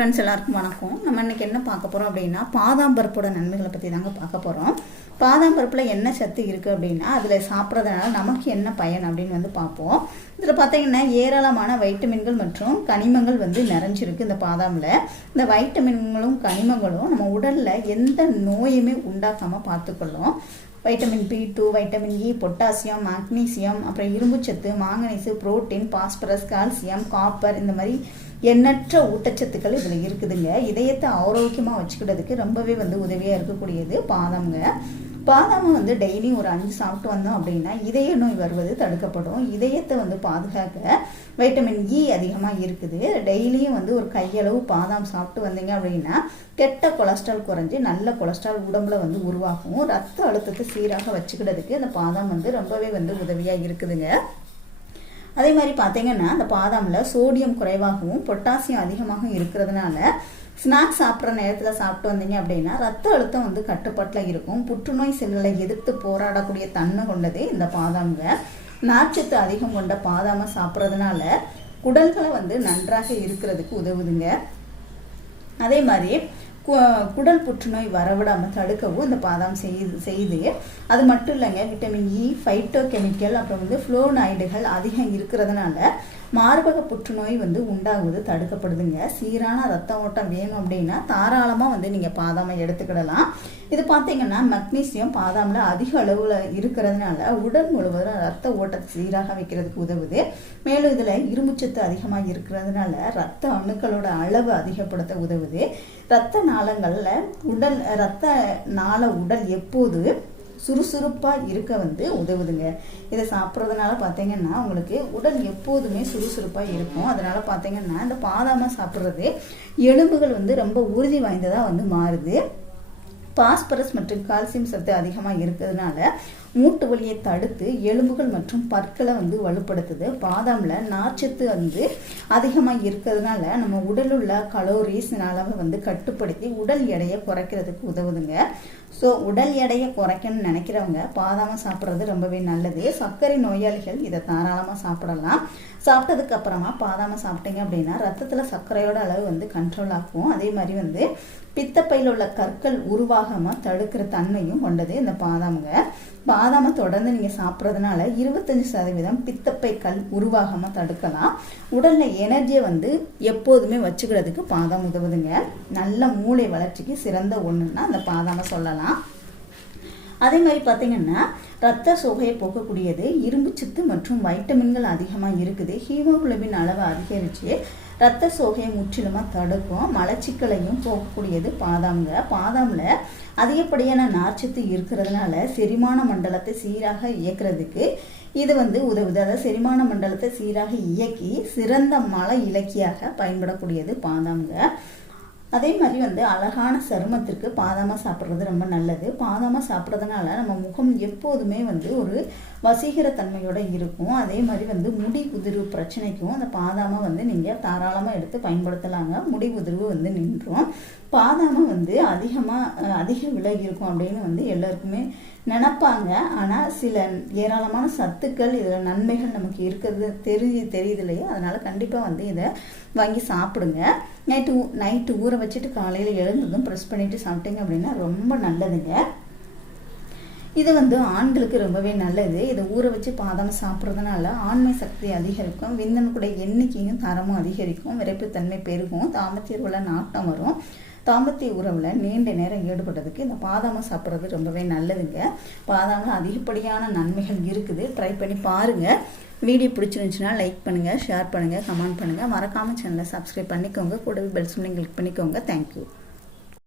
Friends எல்லாருக்கும் வணக்கம். நம்ம இன்னைக்கு என்ன பார்க்க போகிறோம் அப்படின்னா பாதாம் பருப்போட நன்மைகளை பற்றி தாங்க பார்க்க போகிறோம் பாதாம் பருப்பில் என்ன சத்து இருக்குது அப்படின்னா அதில் சாப்பிட்றதுனால நமக்கு என்ன பயன் அப்படின்னு வந்து பார்ப்போம். இதில் பார்த்தீங்கன்னா ஏராளமான வைட்டமின்கள் மற்றும் கனிமங்கள் வந்து நிறைஞ்சிருக்கு இந்த பாதாமில். இந்த வைட்டமின்களும் கனிமங்களும் நம்ம உடலில் எந்த நோயுமே உண்டாக்காமல் பார்த்துக்கொள்ளும். Vitamin B two vitamin E potassium magnesium அப்புறம் இரும்புச்சத்து manganese protein phosphorus calcium copper இந்த மாதிரி எண்ணற்ற ஊட்டச்சத்துக்கள் இதில் இருக்குதுங்க. இதயத்தை ஆரோக்கியமாக வச்சுக்கிறதுக்கு ரொம்பவே வந்து உதவியாக இருக்கக்கூடியது பாதாம்ங்க. பாதாமை வந்து டெய்லியும் ஒரு அஞ்சு சாப்பிட்டு வந்தோம் அப்படின்னா இதய நோய் வருவது தடுக்கப்படும். இதயத்தை வந்து பாதுகாக்க வைட்டமின் e இ அதிகமாக இருக்குது. டெய்லியும் வந்து ஒரு கையளவு பாதாம் சாப்பிட்டு வந்தீங்க அப்படின்னா கெட்ட கொலஸ்ட்ரால் குறைஞ்சி நல்ல கொலஸ்ட்ரால் உடம்புல வந்து உருவாகும். ரத்த அழுத்தத்தை சீராக வச்சுக்கிறதுக்கு அந்த பாதாம் வந்து ரொம்பவே வந்து உதவியாக இருக்குதுங்க. அதே மாதிரி பார்த்தீங்கன்னா அந்த பாதாமில் சோடியம் குறைவாகவும் பொட்டாசியம் அதிகமாக இருக்கிறதுனால ஸ்நாக்ஸ் சாப்பிட்ற நேரத்தில் சாப்பிட்டு வந்தீங்க அப்படின்னா ரத்த அழுத்தம் வந்து கட்டுப்பாட்டில் இருக்கும். புற்றுநோய் செல்களை எதிர்த்து போராடக்கூடிய தன்மை கொண்டது இந்த பாதாம்ங்க. நார்ச்சத்து அதிகம் கொண்ட பாதாமை சாப்பிட்றதுனால குடல்களை வந்து நன்றாக இருக்கிறதுக்கு உதவுதுங்க. அதே மாதிரி குடல் புற்றுநோய் வரவிடாமல் தடுக்கவும் இந்த பாதாம் செய்து செய்து அது மட்டும் இல்லைங்க விட்டமின் இ ஃபைட்டோ கெமிக்கல் அப்புறம் வந்து ஃப்ளோனைடுகள் அதிகம் இருக்கிறதுனால மார்பக புற்றுநோய் வந்து உண்டாகுவது தடுக்கப்படுதுங்க. சீரான ரத்த ஓட்டம் வேணும் அப்படின்னா தாராளமாக வந்து நீங்கள் பாதாமை எடுத்துக்கிடலாம். இது பார்த்தீங்கன்னா மக்னீசியம் பாதாமில் அதிக அளவில் இருக்கிறதுனால உடல் முழுவதும் ரத்த ஓட்டத்தை சீராக வைக்கிறதுக்கு உதவுது. மேலும் இதில் இரும்புச்சத்து அதிகமாக இருக்கிறதுனால ரத்த அணுக்களோட அளவு அதிகப்படுத்த உதவுது. ரத்த நாளங்களில் உடல் ரத்த நாள உடல் எப்போது சுறுசுறுப்பாக இருக்க வந்து உதவுதுங்க. இதை சாப்பிட்றதுனால பார்த்தீங்கன்னா உங்களுக்கு உடல் எப்போதுமே சுறுசுறுப்பாக இருக்கும். அதனால் பார்த்தீங்கன்னா இந்த பாதாமல் சாப்பிட்றது எலும்புகள் வந்து ரொம்ப உறுதி வாய்ந்ததாக வந்து மாறுது. பாஸ்பரஸ் மற்றும் கால்சியம் சத்து அதிகமாக இருக்கிறதுனால மூட்டு வலியை தடுத்து எலும்புகள் மற்றும் பற்களை வந்து வலுப்படுத்துது. பாதாமில் நார்ச்சத்து வந்து அதிகமாக இருக்கிறதுனால நம்ம உடல் உள்ள கலோரிஸ் அளவை வந்து கட்டுப்படுத்தி உடல் எடையை குறைக்கிறதுக்கு உதவுதுங்க. ஸோ உடல் எடையை குறைக்கணும்னு நினைக்கிறவங்க பாதாமை சாப்பிட்றது ரொம்பவே நல்லது. சர்க்கரை நோயாளிகள் இதை தாராளமாக சாப்பிடலாம். சாப்பிட்டதுக்கு அப்புறமா பாதாமை சாப்பிட்டீங்க அப்படின்னா ரத்தத்தில் சர்க்கரையோட அளவு வந்து கண்ட்ரோல் ஆகும். அதே மாதிரி வந்து பித்தப்பையில் உள்ள கற்கள் உருவாகாமல் தடுக்கிற தன்மையும் கொண்டது இந்த பாதாமுங்க. பாதாமை தொடர்ந்து நீங்கள் சாப்பிட்றதுனால இருபத்தஞ்சி சதவீதம் பித்தப்பை கல் உருவாகாமல் தடுக்கலாம். உடலில் எனர்ஜியை வந்து எப்போதுமே வச்சுக்கிறதுக்கு பாதாம் உதவுதுங்க. நல்ல மூளை வளர்ச்சிக்கு சிறந்த ஒன்றுன்னா அந்த பாதாமை சொல்லலாம். அதே மாதிரி பார்த்தீங்கன்னா ரத்த சோகையை போக்கக்கூடியது இரும்புச்சத்து மற்றும் வைட்டமின்கள் அதிகமாக இருக்குது. ஹீமோகுளோபின் அளவை அதிகரித்து ரத்த சோகையை முற்றிலுமாக தடுக்கும் மலச்சிக்கலையும் போகக்கூடியது பாதாம்ங்க. பாதாமில் அதிகப்படியான நார்ச்சத்து இருக்கிறதுனால செரிமான மண்டலத்தை சீராக இயக்கிறதுக்கு இது வந்து உதவுது. அதாவது செரிமான மண்டலத்தை சீராக இயக்கி சிறந்த மல இலக்கியாக பயன்படக்கூடியது பாதாம்ங்க. அதே மாதிரி வந்து அழகான சருமத்திற்கு பாதாமாக சாப்பிட்றது ரொம்ப நல்லது. பாதாமாக சாப்பிட்றதுனால நம்ம முகம் எப்போதுமே வந்து ஒரு வசீகரத்தன்மையோடு இருக்கும். அதே மாதிரி வந்து முடி உதிர்வு பிரச்சனைக்கும் அந்த பாதாமை வந்து நீங்கள் தாராளமாக எடுத்து பயன்படுத்தலாங்க. முடி உதிர்வு வந்து நின்றும். பாதாமை வந்து அதிகமாக அதிக விலை இருக்கும் அப்படின்னு வந்து எல்லாருக்குமே நினப்பாங்க. ஆனால் சில ஏராளமான சத்துக்கள் இதில் நன்மைகள் நமக்கு இருக்கிறது தெரிஞ்சு தெரியுது இல்லையா அதனால் கண்டிப்பாக வந்து இதை வாங்கி சாப்பிடுங்க. நைட்டு நைட்டு ஊற வச்சுட்டு காலையில் எழுந்ததும் ப்ரெஸ் பண்ணிவிட்டு சாப்பிட்டீங்க அப்படின்னா ரொம்ப நல்லதுங்க. இது வந்து ஆண்களுக்கு ரொம்பவே நல்லது. இதை ஊற வச்சு பாதாம் சாப்பிட்றதுனால ஆண்மை சக்தி அதிகரிக்கும். விந்தனுக்குடைய எண்ணிக்கையும் தரமும் அதிகரிக்கும். விரைப்புத்தன்மை பெருகும். தாமத்திய உள்ள நாட்டம் வரும். தாம்பத்திய உறவில் நீண்ட நேரம் ஈடுபட்டதுக்கு இந்த பாதாமை சாப்பிட்றது ரொம்பவே நல்லதுங்க. பாதாமில் அதிகப்படியான நன்மைகள் இருக்குது. ட்ரை பண்ணி பாருங்கள் வீடியோ பிடிச்சிருந்துச்சுன்னா லைக் பண்ணுங்கள் ஷேர் பண்ணுங்கள் கமெண்ட் பண்ணுங்கள் மறக்காமல் சேனலை சப்ஸ்கிரைப் பண்ணிக்கோங்க. கூடவே பெல் சொல்லி கிளிக் பண்ணிக்கோங்க. தேங்க்யூ